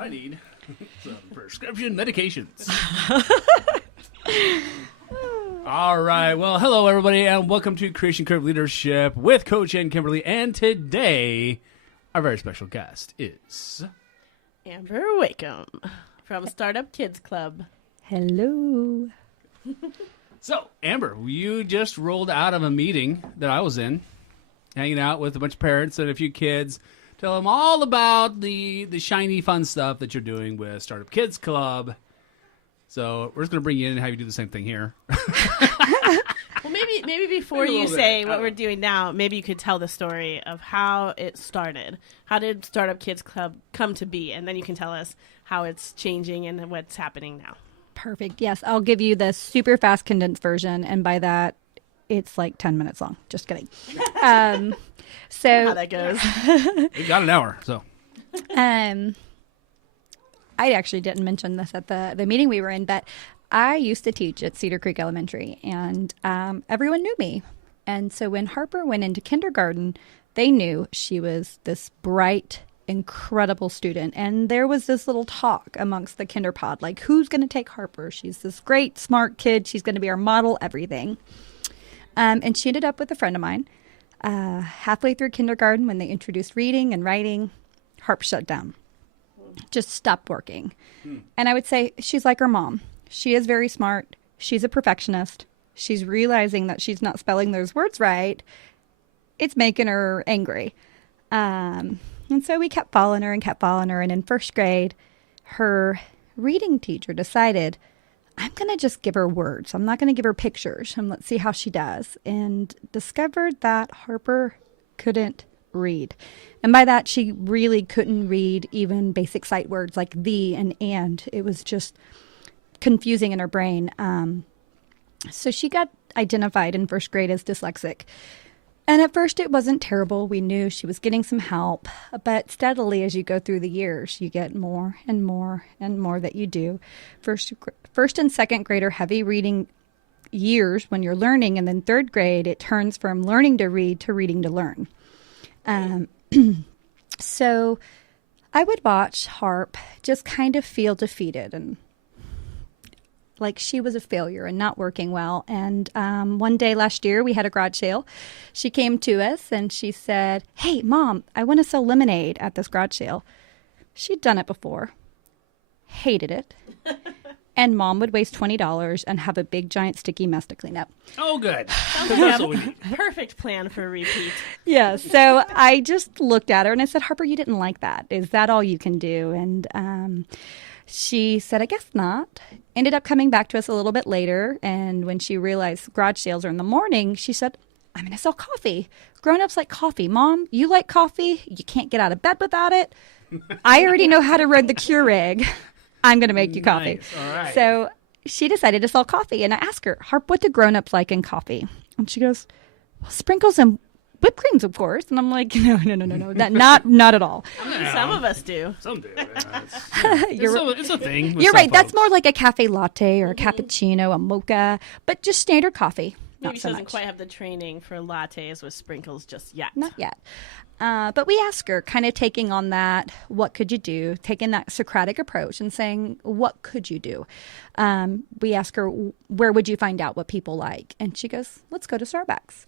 I need some prescription medications. All right. Well, hello, everybody, and welcome to Creation Curve Leadership with Coach and Kimberly. And today, our very special guest is Amber Wakem from Startup Kids Club. Hello. So, Amber, you just rolled out of a meeting that I was in, hanging out with a bunch of parents and a few kids. Tell them all about the shiny, fun stuff that you're doing with Startup Kids Club. So we're just going to bring you in and have you do the same thing here. Well, maybe before you say what we're doing now, maybe you could tell the story of how it started. How did Startup Kids Club come to be? And then you can tell us how it's changing and what's happening now. Perfect. Yes, I'll give you the super fast condensed version, and by that, it's like 10 minutes long. Just kidding. So How that goes. We've got an hour, so. I actually didn't mention this at the meeting we were in, but I used to teach at Cedar Creek Elementary, and everyone knew me. And so when Harper went into kindergarten, they knew she was this bright, incredible student. And there was this little talk amongst the kinder pod, like, who's going to take Harper? She's this great, smart kid. She's going to be our model, everything. And she ended up with a friend of mine. Halfway through kindergarten, when they introduced reading and writing, Harp shut down. Just stopped working. And I would say she's like her mom. She is very smart. She's a perfectionist. She's realizing that she's not spelling those words right. It's making her angry. And so we kept following her. And in first grade, her reading teacher decided, I'm going to just give her words. I'm not going to give her pictures. And let's see how she does. And discovered that Harper couldn't read. And by that, she really couldn't read even basic sight words like the and. It was just confusing in her brain. So she got identified in first grade as dyslexic. And at first, it wasn't terrible. We knew she was getting some help. But steadily, as you go through the years, you get more and more and more that you do. First and second grade are heavy reading years when you're learning. And then third grade, it turns from learning to read to reading to learn. So I would watch Harp just kind of feel defeated and like she was a failure and not working well. And one day last year, we had a garage sale. She came to us and she said, hey, Mom, I want to sell lemonade at this garage sale. She'd done it before, hated it. And Mom would waste $20 and have a big, giant, sticky mess to clean up. Oh, good. Sounds like a perfect plan for a repeat. Yeah, so I just looked at her and I said, Harper, you didn't like that. Is that all you can do? And she said, I guess not. Ended up coming back to us a little bit later. And when she realized garage sales are in the morning, she said, I'm going to sell coffee. Grown-ups like coffee. Mom, you like coffee? You can't get out of bed without it. I already know how to read the Keurig. I'm going to make you coffee. Nice. All right. So she decided to sell coffee. And I asked her, Harp, what do grown-ups like in coffee? And she goes, well, sprinkles and whipped creams, of course. And I'm like, no. That, not at all. Yeah. Some of us do. Some do. Yeah, it's a thing. with You're some right. That's folks. more like a cafe latte or a cappuccino, a mocha, but just standard coffee. Maybe Not she so doesn't much. quite have the training for lattes with sprinkles just yet. Not yet. But we ask her, kind of taking on that, what could you do? Taking that Socratic approach and saying, what could you do? We ask her, where would you find out what people like? And she goes, let's go to Starbucks.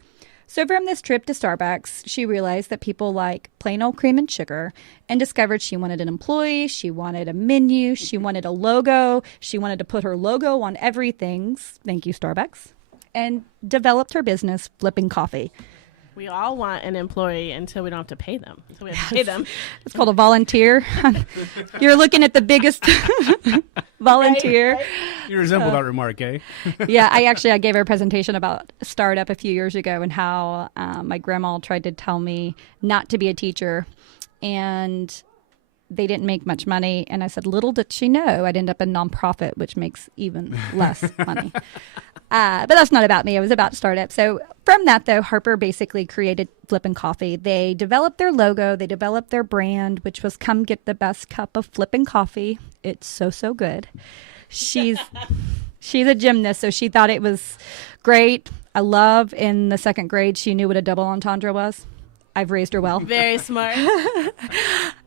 So from this trip to Starbucks, she realized that people like plain old cream and sugar and discovered she wanted an employee, she wanted a menu, she wanted a logo, she wanted to put her logo on everything. Thank you, Starbucks. And developed her business flipping coffee. We all want an employee until we don't have to pay them. Until we have to pay them. It's called a volunteer. You're looking at the biggest volunteer. Right? You resemble that remark, eh? Yeah, I gave her a presentation about startup a few years ago and how my grandma tried to tell me not to be a teacher. And they didn't make much money. And I said, little did she know I'd end up in nonprofit, which makes even less money. But that's not about me. It was about startup. So from that, though, Harper basically created Flippin' Coffee. They developed their logo. They developed their brand, which was come get the best cup of Flippin' Coffee. It's so good. She's a gymnast, so she thought it was great. I love in the second grade, she knew what a double entendre was. I've raised her well. Very smart.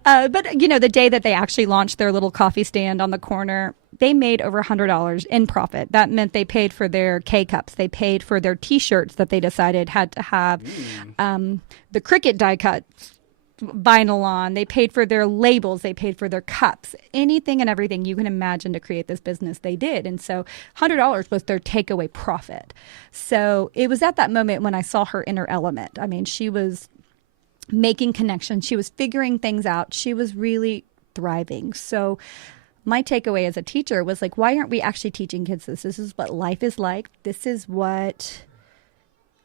But, you know, the day that they actually launched their little coffee stand on the corner, they made over $100 in profit. That meant they paid for their K-cups. They paid for their T-shirts that they decided had to have the Cricut die cut vinyl on. They paid for their labels. They paid for their cups. Anything and everything you can imagine to create this business, they did. And so $100 was their takeaway profit. So it was at that moment when I saw her in her element. I mean, she was making connections. She was figuring things out. She was really thriving. So my takeaway as a teacher was like, why aren't we actually teaching kids this? This is what life is like. This is what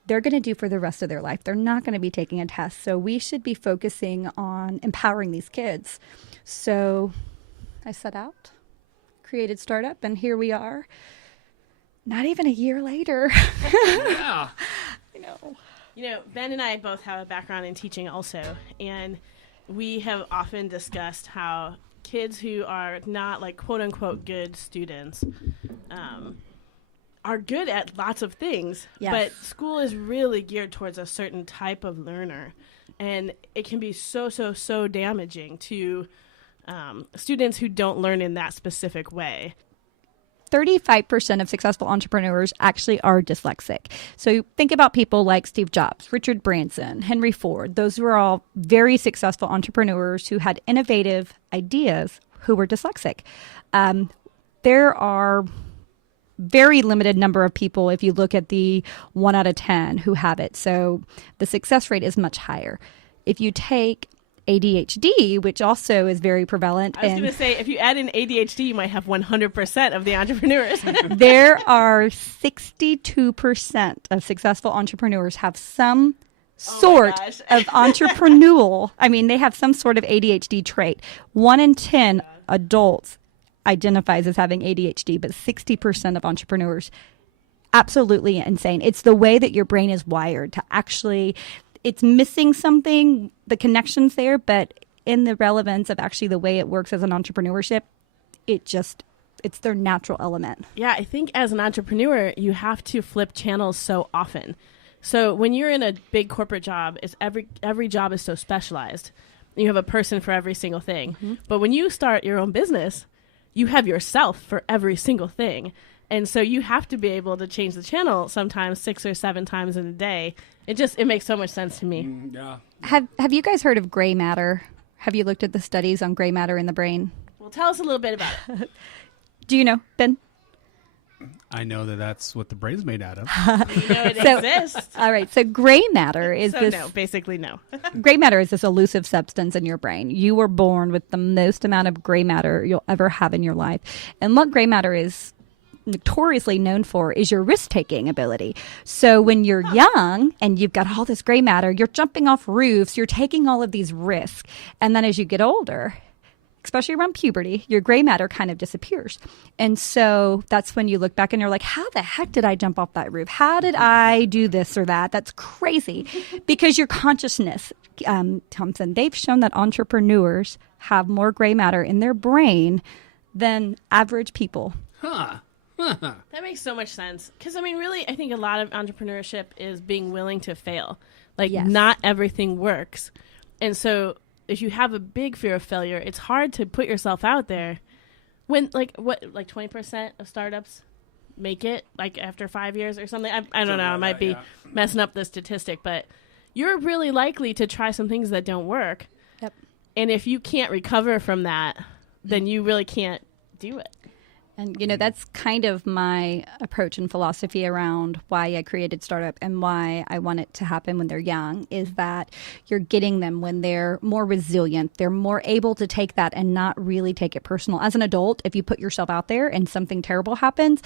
they're going to do for the rest of their life. They're not going to be taking a test. So we should be focusing on empowering these kids. So I set out, created Startup, and here we are. Not even a year later. Yeah. I know. You know, Ben and I both have a background in teaching also, and we have often discussed how kids who are not like quote unquote good students are good at lots of things, Yes. but school is really geared towards a certain type of learner, and it can be so damaging to students who don't learn in that specific way. 35% of successful entrepreneurs actually are dyslexic. So think about people like Steve Jobs, Richard Branson, Henry Ford. Those were all very successful entrepreneurs who had innovative ideas who were dyslexic. There are very limited number of people, if you look at the 1 out of 10 who have it. So the success rate is much higher. If you take ADHD, which also is very prevalent. I was going to say, if you add in ADHD, you might have 100% of the entrepreneurs. There are 62% of successful entrepreneurs have some sort of entrepreneurial, I mean, they have some sort of ADHD trait. 1 in 10 adults identifies as having ADHD, but 60% of entrepreneurs, absolutely insane. It's the way that your brain is wired to actually, it's missing something, the connections there, but in the relevance of actually the way it works as an entrepreneurship, it's their natural element. Yeah, I think as an entrepreneur, you have to flip channels so often. So when you're in a big corporate job, it's every job is so specialized. You have a person for every single thing. Mm-hmm. But when you start your own business, you have yourself for every single thing. And so you have to be able to change the channel sometimes 6 or 7 times in a day. It makes so much sense to me. Yeah. Have you guys heard of gray matter? Have you looked at the studies on gray matter in the brain? Well, tell us a little bit about it. Do you know, Ben? I know that's what the brain's made out of. You know it exists. All right. So gray matter is basically no. Gray matter is this elusive substance in your brain. You were born with the most amount of gray matter you'll ever have in your life. And what gray matter is notoriously known for is your risk-taking ability. So when you're young and you've got all this gray matter, you're jumping off roofs, you're taking all of these risks. And then as you get older, especially around puberty, your gray matter kind of disappears. And so that's when you look back and you're like, how the heck did I jump off that roof? How did I do this or that? That's crazy. Because your consciousness, Thompson, they've shown that entrepreneurs have more gray matter in their brain than average people. Huh. That makes so much sense. Because, I mean, really, I think a lot of entrepreneurship is being willing to fail. Like, Yes. Not everything works. And so if you have a big fear of failure, it's hard to put yourself out there. When, like 20% of startups make it, like, after 5 years or something? I don't know. I might be messing up the statistic. But you're really likely to try some things that don't work. Yep. And if you can't recover from that, then you really can't do it. And, you know, that's kind of my approach and philosophy around why I created Startup and why I want it to happen when they're young, is that you're getting them when they're more resilient. They're more able to take that and not really take it personal. As an adult, if you put yourself out there and something terrible happens,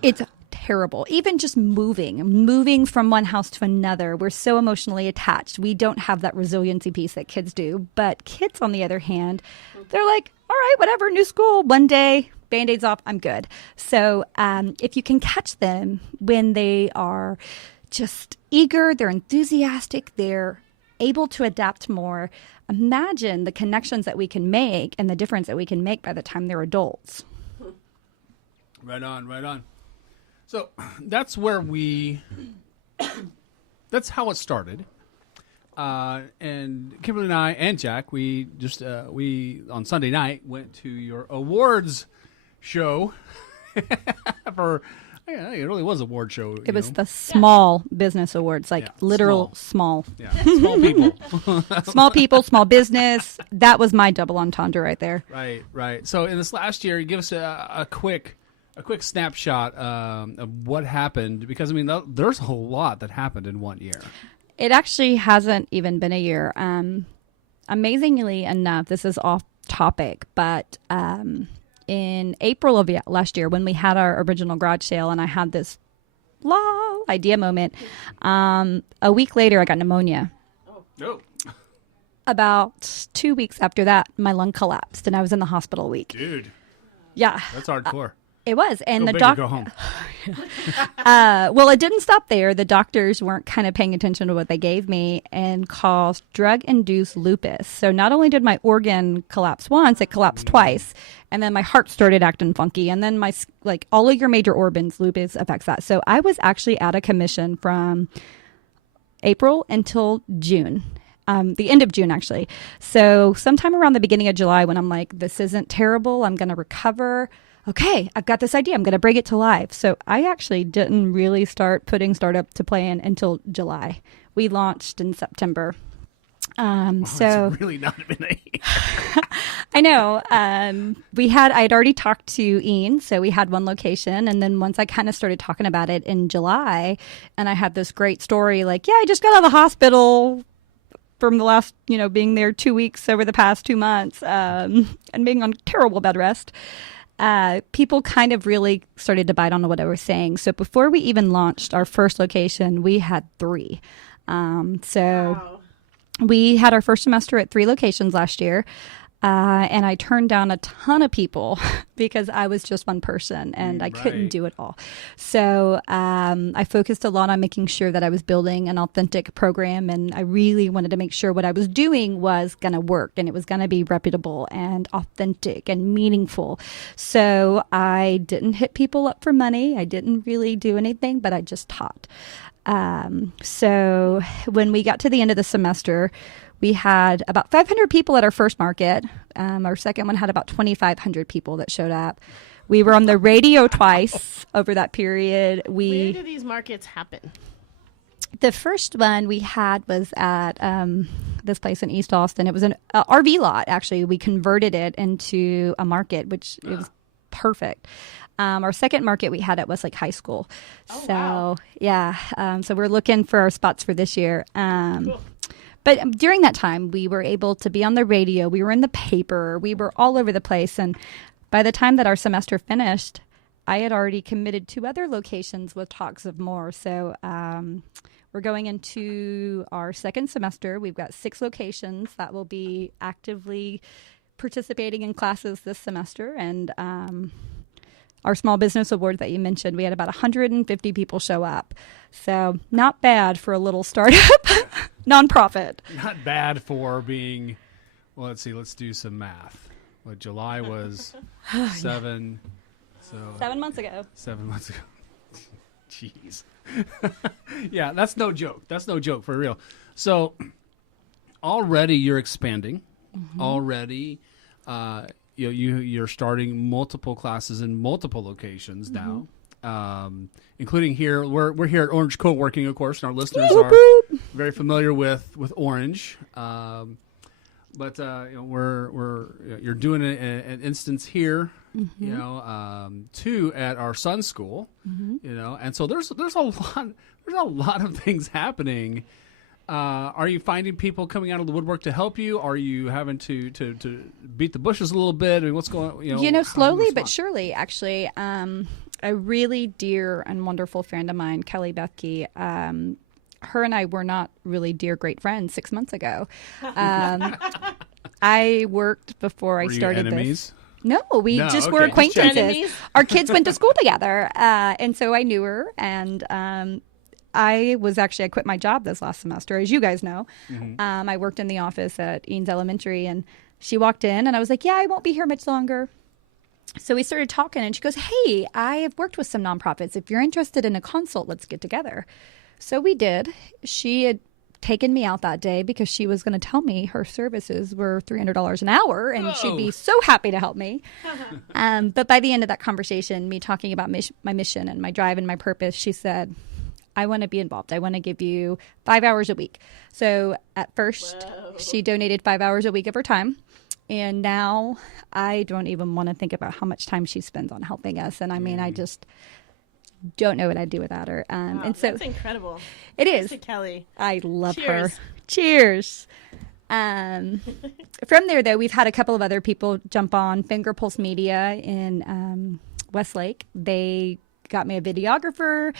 it's terrible. Even just moving from one house to another, we're so emotionally attached. We don't have that resiliency piece that kids do. But kids, on the other hand, they're like, all right, whatever, new school, one day, Band-Aids off, I'm good. So if you can catch them when they are just eager, they're enthusiastic, they're able to adapt more, imagine the connections that we can make and the difference that we can make by the time they're adults. Right on. So that's where that's how it started. and Kimberly and I and Jack, we on Sunday night went to your awards show for. Yeah, it really was an award show. It was the small business awards, like literal small. Yeah, small people. Small people, small business. That was my double entendre right there. Right. So in this last year, give us a quick snapshot of what happened, because I mean, there's a whole lot that happened in 1 year. It actually hasn't even been a year. Amazingly enough, this is off topic, but in April of last year, when we had our original garage sale and I had this idea moment, a week later I got pneumonia. Oh. About 2 weeks after that, my lung collapsed and I was in the hospital a week. Dude. Yeah. That's hardcore. It was. And go the doctor. Go home. Well, it didn't stop there. The doctors weren't kind of paying attention to what they gave me and caused drug-induced lupus. So not only did my organ collapse once, it collapsed twice. And then my heart started acting funky. And then all of your major organs, lupus affects that. So I was actually out of commission from April until June. The end of June, actually. So sometime around the beginning of July, when I'm like, this isn't terrible, I'm going to recover. Okay, I've got this idea. I'm going to bring it to life. So I actually didn't really start putting startup to plan until July. We launched in September. So it's really not been a year. I know. I had already talked to Ian, so we had one location. And then once I kind of started talking about it in July, and I had this great story like, I just got out of the hospital from the last, being there 2 weeks over the past 2 months, and being on terrible bed rest. People kind of really started to bite on what I was saying. So before we even launched our first location, we had 3. Wow. We had our first semester at 3 locations last year. And I turned down a ton of people because I was just one person and I couldn't do it all. So I focused a lot on making sure that I was building an authentic program, and I really wanted to make sure what I was doing was going to work and it was going to be reputable and authentic and meaningful. So I didn't hit people up for money. I didn't really do anything, but I just taught. So when we got to the end of the semester, we had about 500 people at our first market. Our second one had about 2,500 people that showed up. We were on the radio twice over that period. Where do these markets happen? The first one we had was at this place in East Austin. It was an RV lot, actually. We converted it into a market, which it was perfect. Our second market we had at Westlake High School. Wow. Yeah. So we're looking for our spots for this year. Cool. But during that time, we were able to be on the radio. We were in the paper. We were all over the place. And by the time that our semester finished, I had already committed 2 other locations with talks of more. So we're going into our second semester. We've got 6 locations that will be actively participating in classes this semester. And our small business award that you mentioned, we had about 150 people show up. So not bad for a little startup. Nonprofit. Not bad for being, well, let's do some math. What, July was 7, so 7 months ago. 7 months ago. Jeez. Yeah, that's no joke. That's no joke, for real. So already you're expanding. Mm-hmm. Already you're starting multiple classes in multiple locations now. Including here, we're here at Orange Co-working, of course, and our listeners are very familiar with Orange. But you're doing an instance here, 2 at our son's school, and so there's a lot of things happening. Are you finding people coming out of the woodwork to help you? Are you having to beat the bushes a little bit? I mean, what's going on? Slowly but surely, actually. A really dear and wonderful friend of mine, Kelly Bethke, her and I were not really dear, great friends 6 months ago. I worked before I started enemies? This. No, we just were acquaintances. Our kids went to school together, and so I knew her, and I quit my job this last semester, as you guys know. Mm-hmm. I worked in the office at Eanes Elementary, and she walked in, and I was like, I won't be here much longer. So we started talking, and she goes, hey, I have worked with some nonprofits. If you're interested in a consult, let's get together. So we did. She had taken me out that day because she was going to tell me her services were $300 an hour and she'd be so happy to help me. But by the end of that conversation, me talking about my mission and my drive and my purpose, she said, I want to be involved. I want to give you 5 hours a week. So at first, she donated 5 hours a week of her time. And now I don't even want to think about how much time she spends on helping us. And I mean, I just don't know what I'd do without her. And so that's incredible. It is. Thanks to Kelly. I love Cheers. her. Cheers. From there, though, we've had a couple of other people jump on. Finger Pulse Media in Westlake. They got me a videographer.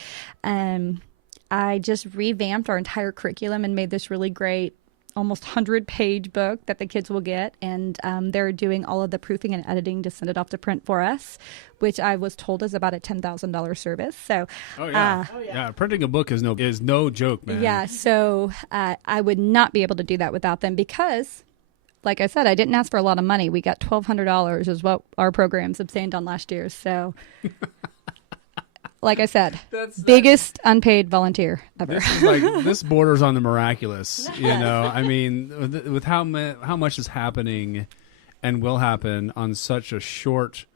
I just revamped our entire curriculum and made this really great almost 100-page book that the kids will get, and they're doing all of the proofing and editing to send it off to print for us, which I was told is about a $10,000 service. So, yeah, printing a book is no joke, man. Yeah, so I would not be able to do that without them because, like I said, I didn't ask for a lot of money. We got $1,200 is what our programs abstained on last year. So. Like I said, biggest unpaid volunteer ever. This borders on the miraculous, you know. I mean, with how much is happening and will happen on such a shoestring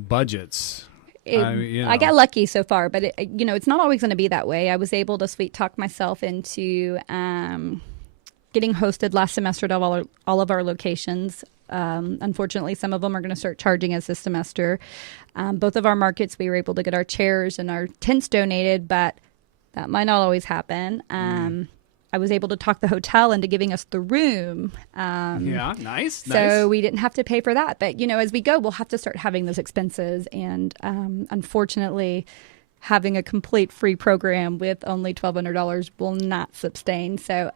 budgets. I got lucky so far, but it's not always going to be that way. I was able to sweet talk myself into getting hosted last semester at all of our locations. Unfortunately, some of them are going to start charging us this semester. Both of our markets, we were able to get our chairs and our tents donated, but that might not always happen. I was able to talk the hotel into giving us the room. Nice. So we didn't have to pay for that. But, as we go, we'll have to start having those expenses. And unfortunately, having a complete free program with only $1,200 will not sustain. So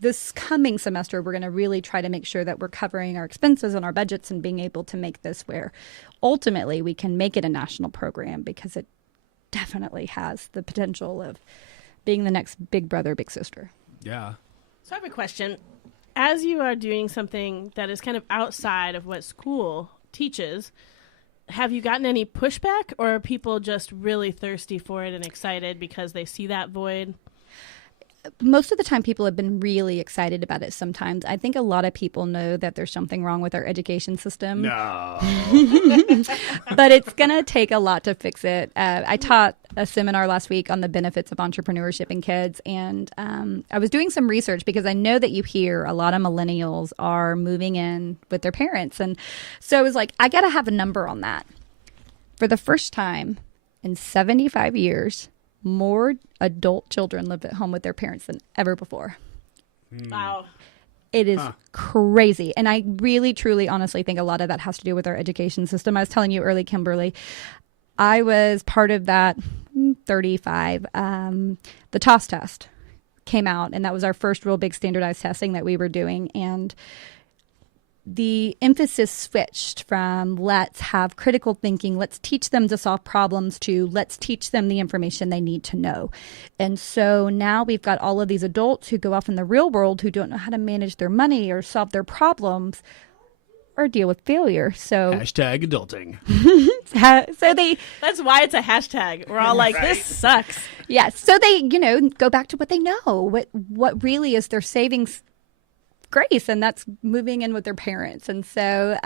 this coming semester, we're going to really try to make sure that we're covering our expenses and our budgets and being able to make this where ultimately we can make it a national program, because it definitely has the potential of being the next big brother, big sister. Yeah. So I have a question. As you are doing something that is kind of outside of what school teaches, have you gotten any pushback, or are people just really thirsty for it and excited because they see that void? Most of the time, people have been really excited about it sometimes. I think a lot of people know that there's something wrong with our education system. No. But it's going to take a lot to fix it. I taught a seminar last week on the benefits of entrepreneurship in kids. And I was doing some research because I know that you hear a lot of millennials are moving in with their parents. And so I was like, I got to have a number on that. For the first time in 75 years, more adult children live at home with their parents than ever before. Wow. It is crazy. And I really, truly, honestly think a lot of that has to do with our education system. I was telling you early, Kimberly, I was part of that 35. The TOS test came out, and that was our first real big standardized testing that we were doing. And the emphasis switched from let's have critical thinking, let's teach them to solve problems, to let's teach them the information they need to know. And so now we've got all of these adults who go off in the real world who don't know how to manage their money or solve their problems or deal with failure. So hashtag adulting. That's why it's a hashtag. We're all like, this sucks. Yes. So they, go back to what they know, what really is their savings grace, and that's moving in with their parents. And so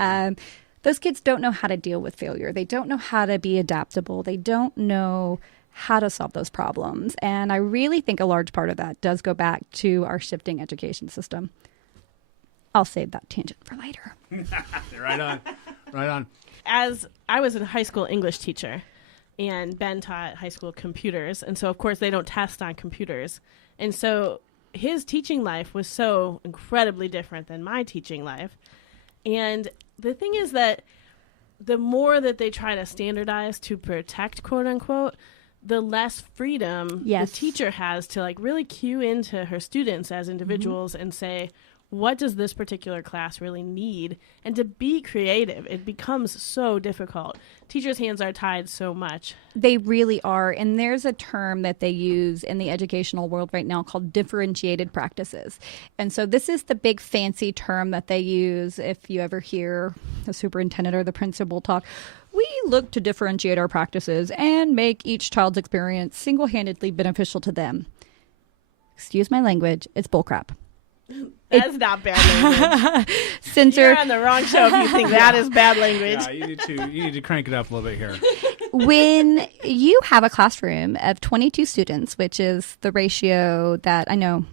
those kids don't know how to deal with failure. They don't know how to be adaptable. They don't know how to solve those problems. And I really think a large part of that does go back to our shifting education system. I'll save that tangent for later. Right on. As I was a high school English teacher, and Ben taught high school computers, and so of course they don't test on computers. And so his teaching life was so incredibly different than my teaching life. And the thing is that the more that they try to standardize to protect, quote unquote, the less freedom the teacher has to really cue into her students as individuals and say, what does this particular class really need? And to be creative, it becomes so difficult. Teachers' hands are tied so much. They really are. And there's a term that they use in the educational world right now called differentiated practices. And so this is the big fancy term that they use if you ever hear the superintendent or the principal talk. We look to differentiate our practices and make each child's experience single-handedly beneficial to them. excuse my language, it's bullcrap. That's not bad language. Censor. You're on the wrong show if you think that is bad language. Yeah, you need to crank it up a little bit here. When you have a classroom of 22 students, which is the ratio that I know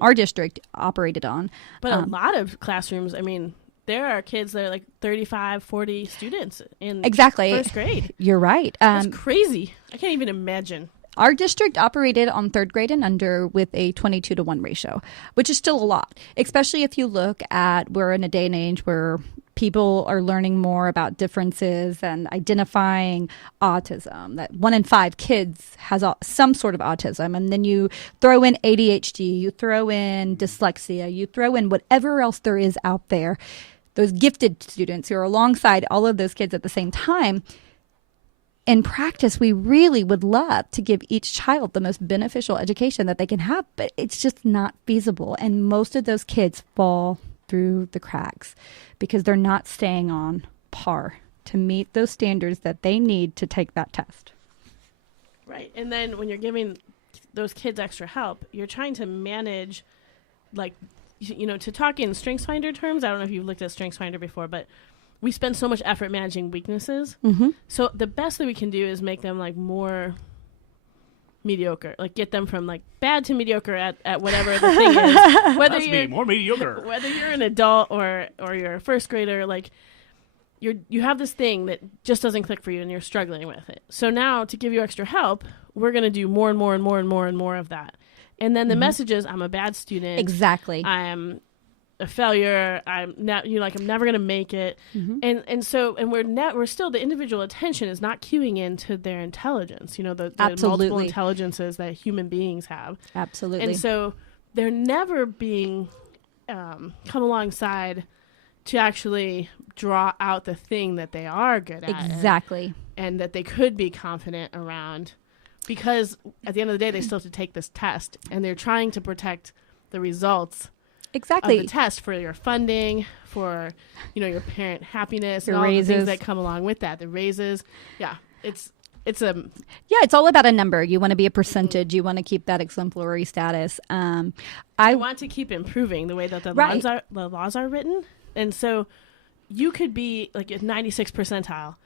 our district operated on. But a lot of classrooms, I mean, there are kids that are like 35, 40 students in first grade. You're right. That's crazy. I can't even imagine. Our district operated on third grade and under with a 22-to-1 ratio, which is still a lot, especially if you look at we're in a day and age where people are learning more about differences and identifying autism, that 1 in 5 kids has some sort of autism. And then you throw in ADHD, you throw in dyslexia, you throw in whatever else there is out there, those gifted students who are alongside all of those kids at the same time. In practice, we really would love to give each child the most beneficial education that they can have, but it's just not feasible. And most of those kids fall through the cracks because they're not staying on par to meet those standards that they need to take that test. Right. And then when you're giving those kids extra help, you're trying to manage, like, you know, to talk in StrengthsFinder terms. I don't know if you've looked at StrengthsFinder before, but we spend so much effort managing weaknesses. Mm-hmm. So the best that we can do is make them like more mediocre, like get them from like bad to mediocre at whatever the thing is. Whether you're more mediocre, whether you're an adult or you're a first grader, like you have this thing that just doesn't click for you and you're struggling with it. So now to give you extra help, we're going to do more and more and more and more and more of that. And then the message is, I'm a bad student. Exactly. I'm a failure. I'm not, I'm never going to make it. Mm-hmm. And we're still, the individual attention is not cueing into their intelligence, the multiple intelligences that human beings have. Absolutely. And so they're never being come alongside to actually draw out the thing that they are good at. Exactly. And that they could be confident around, because at the end of the day, they still have to take this test, and they're trying to protect the results exactly of the test for your funding, for your parent happiness, your and all raises. the things that come along with that. The raises, it's all about a number. You want to be a percentage. You want to keep that exemplary status. I want to keep improving the way that the laws are written, and so you could be like at 96th percentile.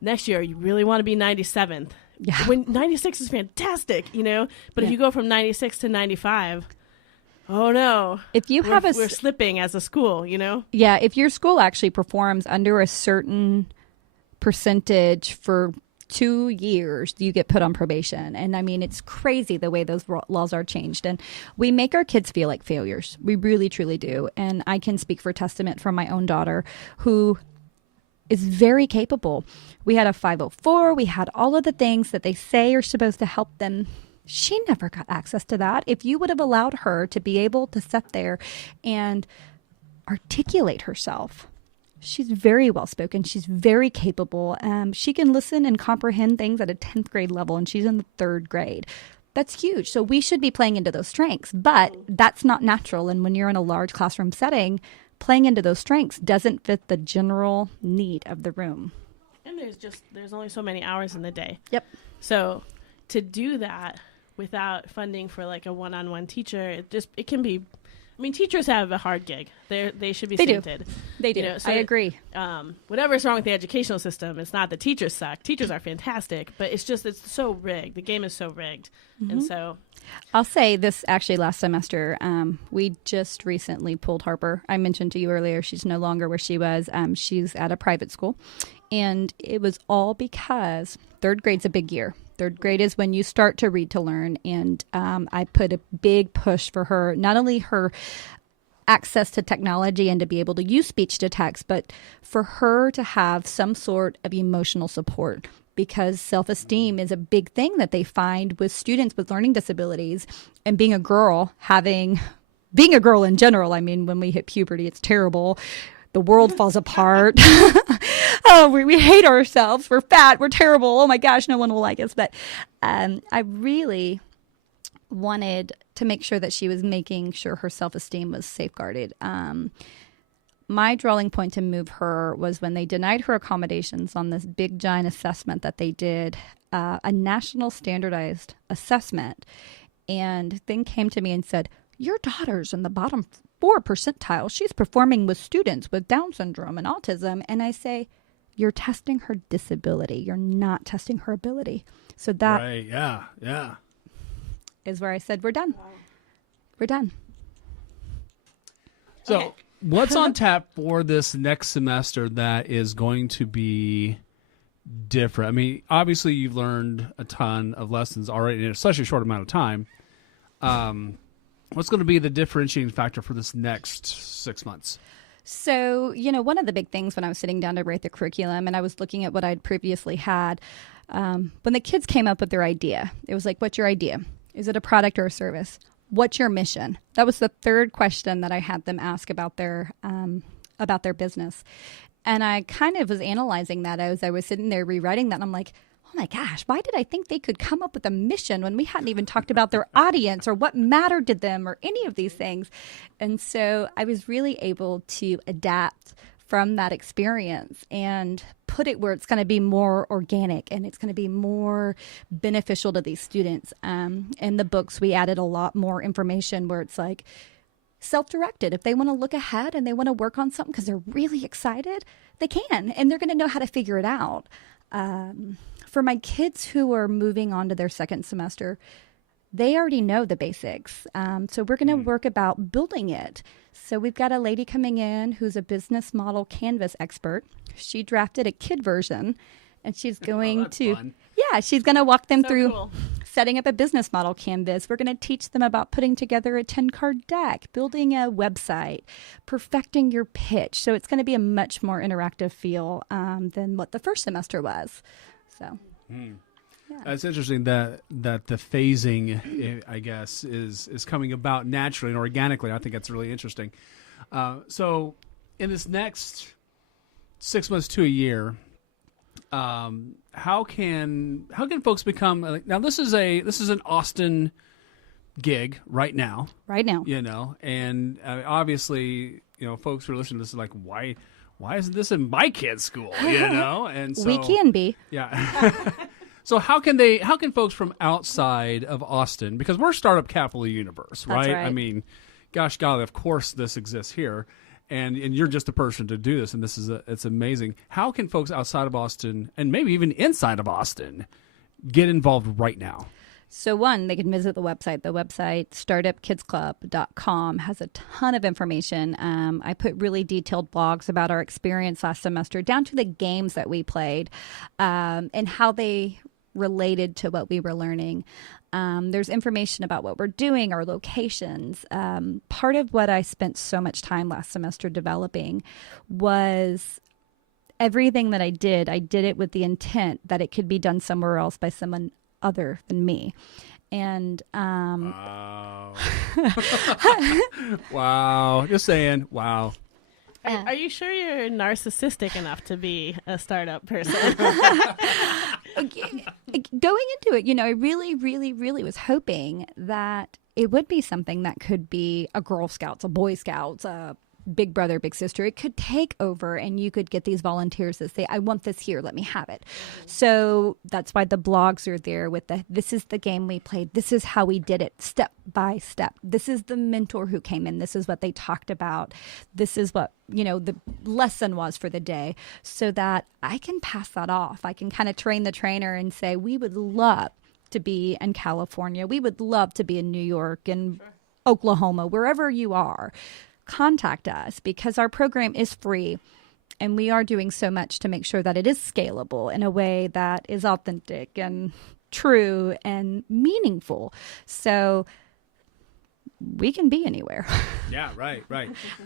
Next year, you really want to be 97th. Yeah. When 96 is fantastic, but if you go from 96 to 95. Oh no! If you we're slipping as a school, Yeah, if your school actually performs under a certain percentage for 2 years, you get put on probation. And I mean, it's crazy the way those laws are changed. And we make our kids feel like failures. We really, truly do. And I can speak for testament from my own daughter, who is very capable. We had a 504. We had all of the things that they say are supposed to help them. She never got access to that. If you would have allowed her to be able to sit there and articulate herself, she's very well spoken. She's very capable. She can listen and comprehend things at a 10th grade level, and she's in the 3rd grade. That's huge. So we should be playing into those strengths, but that's not natural. And when you're in a large classroom setting, playing into those strengths doesn't fit the general need of the room. And there's only so many hours in the day. Yep. So to do that without funding for like a one-on-one teacher, it can be. I mean, teachers have a hard gig. They should be stinted. They do. So I agree. Whatever's wrong with the educational system, it's not that teachers suck. Teachers are fantastic, but it's so rigged. The game is so rigged, and so. I'll say this actually last semester, we just recently pulled Harper. I mentioned to you earlier, she's no longer where she was. She's at a private school, and it was all because 3rd grade's a big year. 3rd grade is when you start to read to learn, and I put a big push for her, not only her access to technology and to be able to use speech to text, but for her to have some sort of emotional support, because self-esteem is a big thing that they find with students with learning disabilities. And being a girl in general, I mean, when we hit puberty, it's terrible. The world falls apart. We hate ourselves. We're fat. We're terrible. Oh my gosh, no one will like us. But I really wanted to make sure that she was making sure her self-esteem was safeguarded. My drawing point to move her was when they denied her accommodations on this big giant assessment that they did, a national standardized assessment. and then came to me and said, your daughter's in the bottom 4 percentile. She's performing with students with Down syndrome and autism. And I say, you're testing her disability. You're not testing her ability. So that right. Yeah. is where I said, we're done. We're done. So Okay. what's on tap for this next semester that is going to be different? I mean, obviously you've learned a ton of lessons already in such a short amount of time. What's going to be the differentiating factor for this next 6 months? So, one of the big things when I was sitting down to write the curriculum and I was looking at what I'd previously had, when the kids came up with their idea, it was like, what's your idea? Is it a product or a service? What's your mission? That was the third question that I had them ask about their business. And I kind of was analyzing that as I was sitting there rewriting that. And I'm like, oh my gosh, why did I think they could come up with a mission when we hadn't even talked about their audience or what mattered to them or any of these things? And so I was really able to adapt from that experience and put it where it's going to be more organic and it's going to be more beneficial to these students. In the books, we added a lot more information where it's like self-directed. If they want to look ahead and they want to work on something because they're really excited, they can, and they're going to know how to figure it out. For my kids who are moving on to their second semester, they already know the basics. So we're going to work about building it. So we've got a lady coming in who's a business model Canvas expert. She drafted a kid version, and she's going fun. she's going to walk them through cool. setting up a business model Canvas. We're going to teach them about putting together a 10-card deck, building a website, perfecting your pitch. So it's going to be a much more interactive feel than what the first semester was. So. It's interesting that the phasing, I guess, is coming about naturally and organically. I think that's really interesting. So, in this next 6 months to a year, how can folks become? Now, this is an Austin gig right now. Right now, and obviously, folks who are listening to this are like, why isn't this in my kid's school? And so we can be. Yeah. So how can folks from outside of Austin, because we're startup capital universe, right? That's right. I mean, gosh golly, of course this exists here, and you're just the person to do this, and it's amazing. How can folks outside of Austin and maybe even inside of Austin get involved right now? So one, they can visit the website. The website, startupkidsclub.com, has a ton of information. I put really detailed blogs about our experience last semester, down to the games that we played and how they related to what we were learning. There's information about what we're doing, our locations. Part of what I spent so much time last semester developing was everything that I did it with the intent that it could be done somewhere else by someone other than me. And wow. Wow. Just saying, wow. Are you sure you're narcissistic enough to be a startup person? Going into it, I really, really, really was hoping that it would be something that could be a Girl Scouts, a Boy Scouts, a Big Brother, Big Sister. It could take over and you could get these volunteers that say, I want this here, let me have it. So that's why the blogs are there with this is the game we played. This is how we did it step by step. This is the mentor who came in. This is what they talked about. This is what, the lesson was for the day, so that I can pass that off. I can kind of train the trainer and say, we would love to be in California. We would love to be in New York and Oklahoma, wherever you are. Contact us, because our program is free and we are doing so much to make sure that it is scalable in a way that is authentic and true and meaningful. So we can be anywhere. Yeah, right.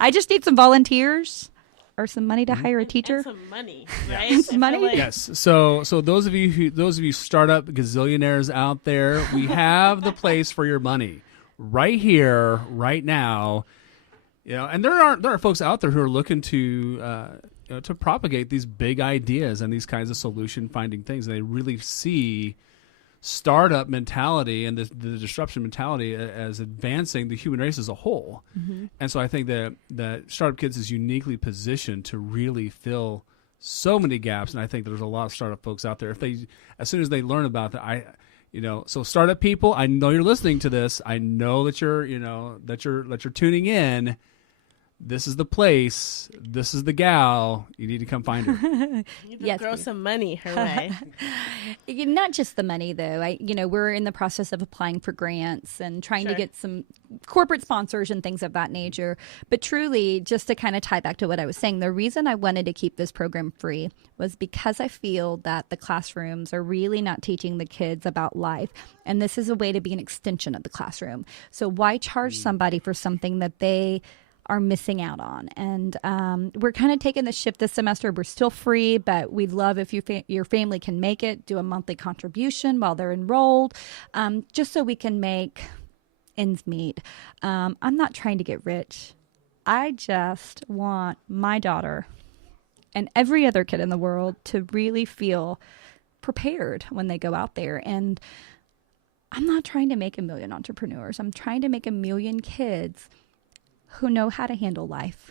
I just need some volunteers or some money to hire a teacher. And some money, right? Yeah. Some money? Yes. So those of you startup gazillionaires out there, we have the place for your money right here, right now. And there are folks out there who are looking to propagate these big ideas and these kinds of solution finding things. And they really see startup mentality and the disruption mentality as advancing the human race as a whole. Mm-hmm. And so I think that Startup Kids is uniquely positioned to really fill so many gaps. And I think there's a lot of startup folks out there. As soon as they learn about that, So startup people, I know you're listening to this. I know that you're tuning in. This is the place. This is the gal. You need to come find her. You need to throw some money her way. Not just the money, though. We're in the process of applying for grants and trying to get some corporate sponsors and things of that nature. But truly, just to kind of tie back to what I was saying, the reason I wanted to keep this program free was because I feel that the classrooms are really not teaching the kids about life. And this is a way to be an extension of the classroom. So why charge somebody for something that they are missing out on? And we're kind of taking the shift this semester. We're still free, but we'd love if your family can make it, do a monthly contribution while they're enrolled, just so we can make ends meet. I'm not trying to get rich. I just want my daughter and every other kid in the world to really feel prepared when they go out there. And I'm not trying to make 1 million entrepreneurs. I'm trying to make 1 million kids who know how to handle life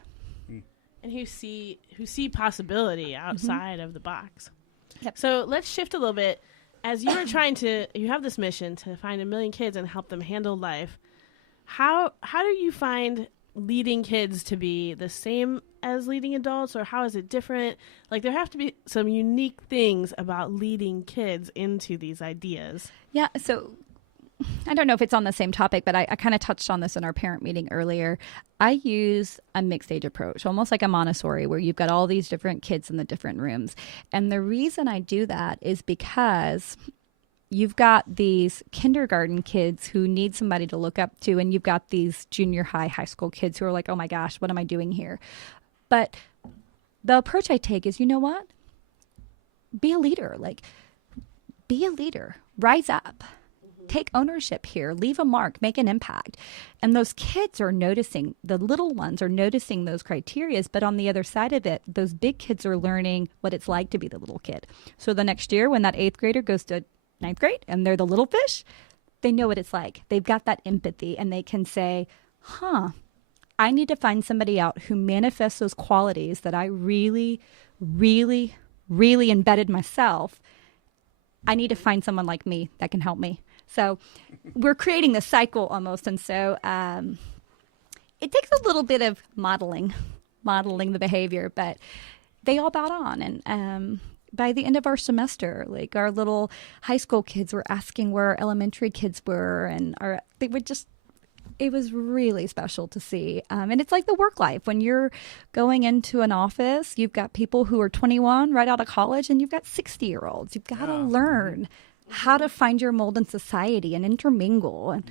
and who see possibility outside of the box. Yep. So let's shift a little bit. As you are you have this mission to find 1 million kids and help them handle life. How do you find leading kids to be the same as leading adults, or how is it different? Like, there have to be some unique things about leading kids into these ideas. Yeah. So I don't know if it's on the same topic, but I kind of touched on this in our parent meeting earlier. I use a mixed age approach, almost like a Montessori, where you've got all these different kids in the different rooms. And the reason I do that is because you've got these kindergarten kids who need somebody to look up to, and you've got these junior high school kids who are like, oh my gosh, what am I doing here? But the approach I take is, you know what? Be a leader. Be a leader. Rise up. Take ownership here, leave a mark, make an impact. And those kids are noticing, the little ones are noticing those criterias, but on the other side of it, those big kids are learning what it's like to be the little kid. So the next year when that 8th grader goes to 9th grade and they're the little fish, they know what it's like. They've got that empathy and they can say, I need to find somebody out who manifests those qualities that I really, really, really embedded myself. I need to find someone like me that can help me. So we're creating this cycle almost. And so it takes a little bit of modeling the behavior, but they all bowed on. And by the end of our semester, like, our little high school kids were asking where our elementary kids were, and it was really special to see. And it's like the work life. When you're going into an office, you've got people who are 21 right out of college, and you've got 60-year-olds. You've got to learn how to find your mold in society and intermingle. And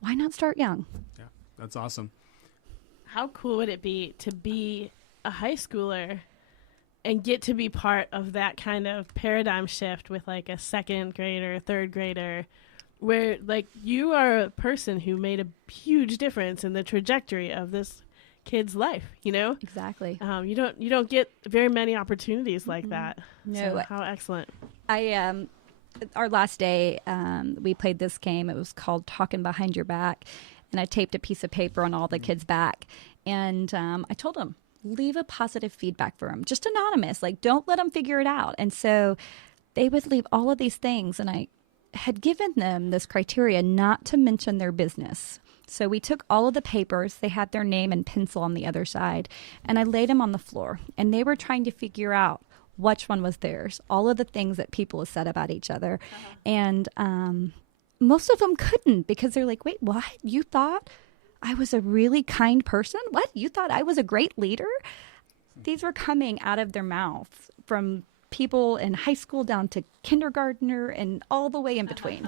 why not start young? Yeah, that's awesome. How cool would it be to be a high schooler and get to be part of that kind of paradigm shift with like a 2nd grader, 3rd grader, where like you are a person who made a huge difference in the trajectory of this kid's life, Exactly. You don't get very many opportunities like that. No. So how excellent. Our last day, we played this game. It was called Talking Behind Your Back. And I taped a piece of paper on all the kids' back. And I told them, leave a positive feedback for them. Just anonymous. Like, don't let them figure it out. And so they would leave all of these things. And I had given them this criteria not to mention their business. So we took all of the papers. They had their name and pencil on the other side. And I laid them on the floor. And they were trying to figure out which one was theirs, all of the things that people have said about each other. And most of them couldn't, because they're like, wait, what? You thought I was a really kind person? What? You thought I was a great leader? These were coming out of their mouths from people in high school down to kindergartner and all the way in between.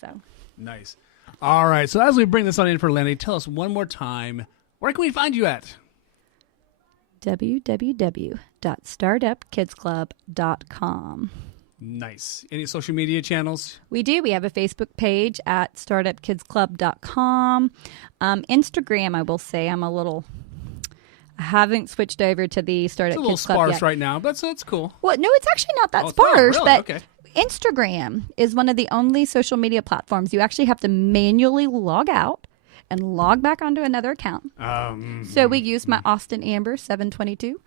So nice. All right. So as we bring this on in for Lenny, tell us one more time, where can we find you at? www.startupkidsclub.com. Nice. Any social media channels? We do. We have a Facebook page at startupkidsclub.com. Instagram, I will say, I haven't switched over to the Startup It's a little Kids Club sparse yet. right now, but that's cool. Well, no, it's actually not that Oh, it's not? sparse, Really? but Okay. Instagram is one of the only social media platforms you actually have to manually log out and log back onto another account. So we use my Austin Amber 722.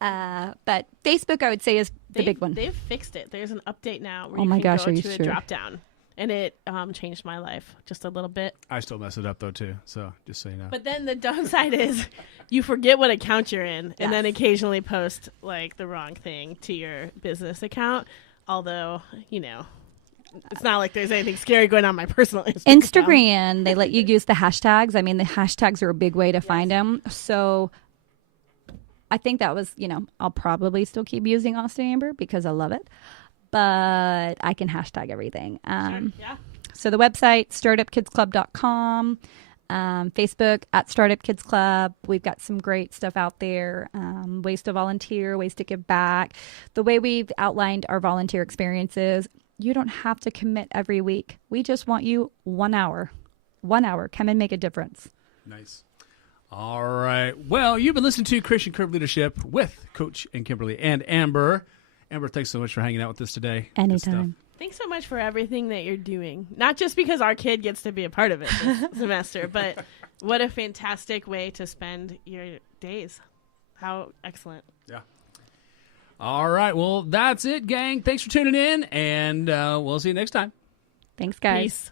But Facebook, I would say, is the big one. They've fixed it. There's an update now where Oh you my can gosh, go are you to a sure? drop down. and it changed my life just a little bit. I still mess it up though too. So just so you know. But then the downside is you forget what account you're in, and then occasionally post like the wrong thing to your business account. Although, it's not like there's anything scary going on my personal Instagram. They let you use the hashtags. I mean, the hashtags are a big way to find them. So I think that was, I'll probably still keep using Austin Amber because I love it. But I can hashtag everything. Sure. Yeah. So the website, startupkidsclub.com, Facebook at Startup Kids Club. We've got some great stuff out there, ways to volunteer, ways to give back. The way we've outlined our volunteer experiences, you don't have to commit every week. We just want you 1 hour. 1 hour. Come and make a difference. Nice. All right. Well, you've been listening to Christian Curve Leadership with Coach and Kimberly and Amber. Amber, thanks so much for hanging out with us today. Anytime. Thanks so much for everything that you're doing. Not just because our kid gets to be a part of it this semester, but what a fantastic way to spend your days. How excellent. Yeah. All right. Well, that's it, gang. Thanks for tuning in, and we'll see you next time. Thanks, guys. Peace.